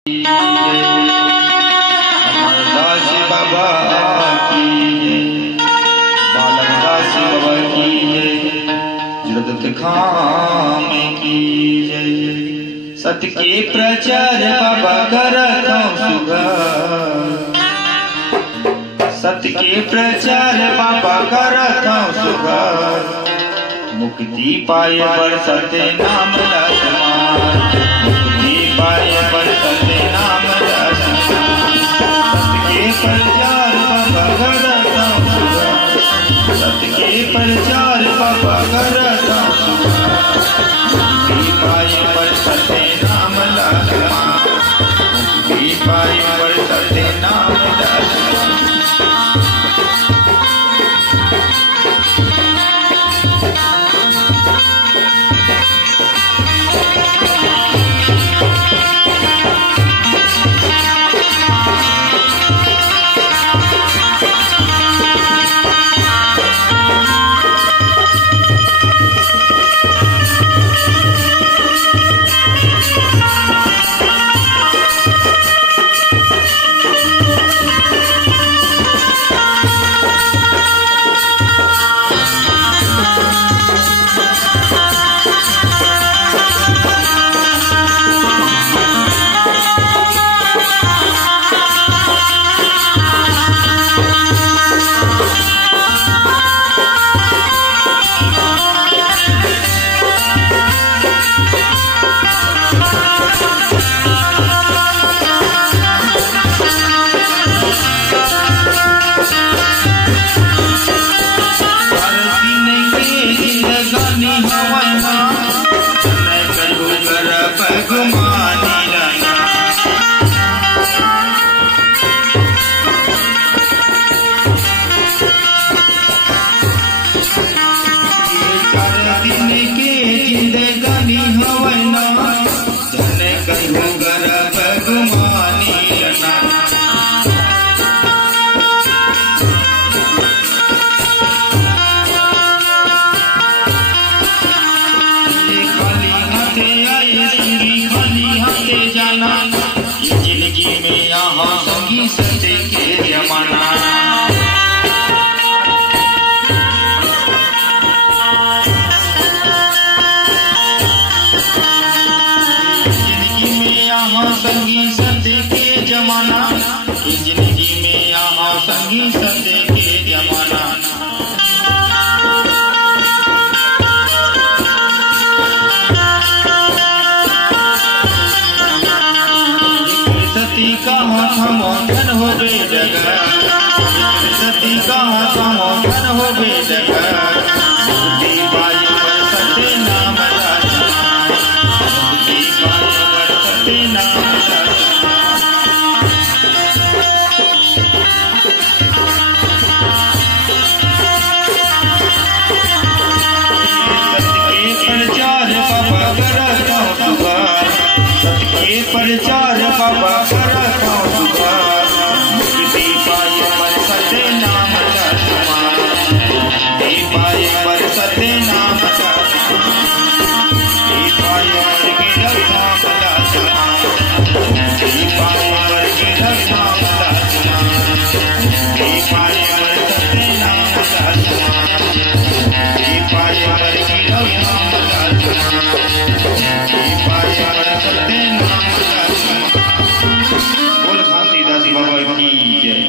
अमरदास बाबा की बालकदास बाबा की जगत खाम की जय। सत्य के प्रचार बाबा करत सुगा, सत्य के प्रचार बाबा करत सुगा। मुक्ति पाए बरसते नाम लक्ष्मण, मुक्ति पाए बरसते नाम लक्ष्मण। सत्य के प्रचार बाबा करत सुगा, सत्य के प्रचार बाबा करत सुगा। मुक्ति पाए बरसते नाम लक्ष्मण, मुक्ति पाए बरसते नाम लक्ष्मण। जिंदगी में यहाँ संगी सत्य के जमाना। जिंदगी में यहाँ संगी सत्य के जमाना, जिंदगी में यहाँ संगी सत्य के जमाना। सती का मोहन हो बे जगह, सती का मोहन हो बे जगह। मुक्ति पाए बरसते नाम लक्ष्मण, मुक्ति पाए बरसते नाम प्रचार बाबा करत सुगा। मुक्ति पाए बरसते नाम लक्ष्मण, मुक्ति पाए बरसते नाम लक्ष्मण। मुक्ति पाए बरगिरत नाम लक्ष्मण, मुक्ति पाए बरगिरत नाम लक्ष्मण। मुक्ति पाए बरसते नाम लक्ष्मण, मुक्ति पाए बरगिरत नाम लक्ष्मण। मुक्ति पाए बरसते नाम। बोल खाती दासी बाबा की जय।